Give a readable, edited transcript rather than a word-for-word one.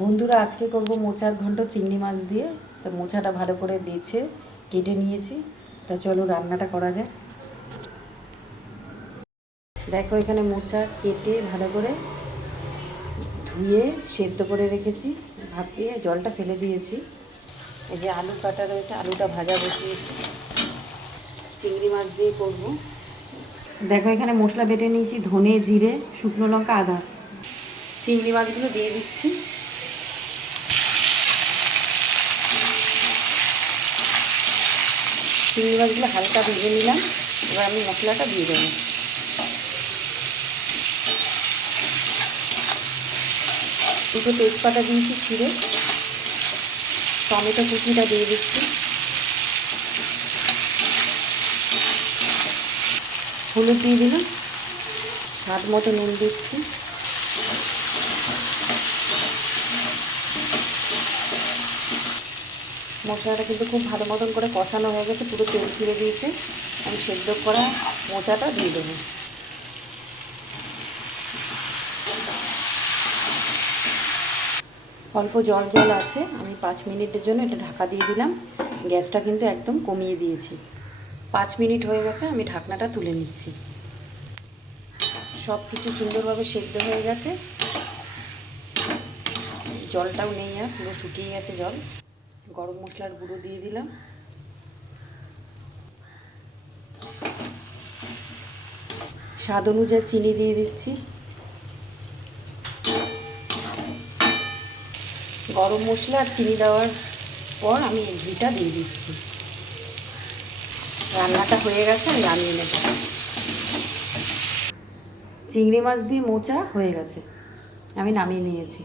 বন্ধুরা, আজকে করব মোচার ঘন্ট চিংড়ি মাছ দিয়ে। তো মোচাটা ভালো করে বেছে কেটে নিয়েছি। তা চলো রান্নাটা করা যাক। দেখো, এখানে মোচা কেটে ভালো করে ধুয়ে সেদ্ধ করে রেখেছি। ভাপ দিয়ে জলটা ফেলে দিয়েছি। এই যে আলু কাটা রয়েছে, আলুটা ভাজা বসিয়েছি। চিংড়ি মাছ দিয়ে করব। দেখো, এখানে মশলা বেটে নিয়েছি, ধনে, জিরে, শুকনো লঙ্কা, আদা। চিংড়ি মাছগুলো দিয়ে দিচ্ছি। চিংড়ি মাছগুলো হালকা ভেজে নিলাম। এবার আমি মশলাটা দিয়ে দেবো। দুটো তেজপাতা দিয়েছি ছিঁড়ে। টমেটো কুচিটা দিয়ে দিচ্ছি। হলুদ দিয়ে দিলাম। স্বাদ মতো নুন দিচ্ছি। মশলাটা কিন্তু খুব ভালো মতন করে কষানো হয়ে গেছে, পুরো তেল ছিঁড়ে দিয়েছে। আমি সেদ্ধ করা মোচাটা দিয়ে দেবো। অল্প জল জল আছে। আমি 5 মিনিটের জন্য এটা ঢাকা দিয়ে দিলাম। গ্যাসটা কিন্তু একদম কমিয়ে দিয়েছি। 5 মিনিট হয়ে গেছে, আমি ঢাকনাটা তুলে নিচ্ছি। সব কিছু সুন্দরভাবে সেদ্ধ হয়ে গেছে। জলটাও নেই, আর পুরো শুকিয়ে গেছে জল। গরম মশলার গুঁড়ো দিয়ে দিলাম। স্বাদ অনুযায়ী চিনি দিয়ে দিচ্ছি। গরম মশলা আর চিনি দেওয়ার পর আমি ঘিটা দিয়ে দিচ্ছি। রান্নাটা হয়ে গেছে, আমি নামিয়ে নেব। চিংড়ি মাছ দিয়ে মোচা হয়ে গেছে, আমি নামিয়ে নিয়েছি।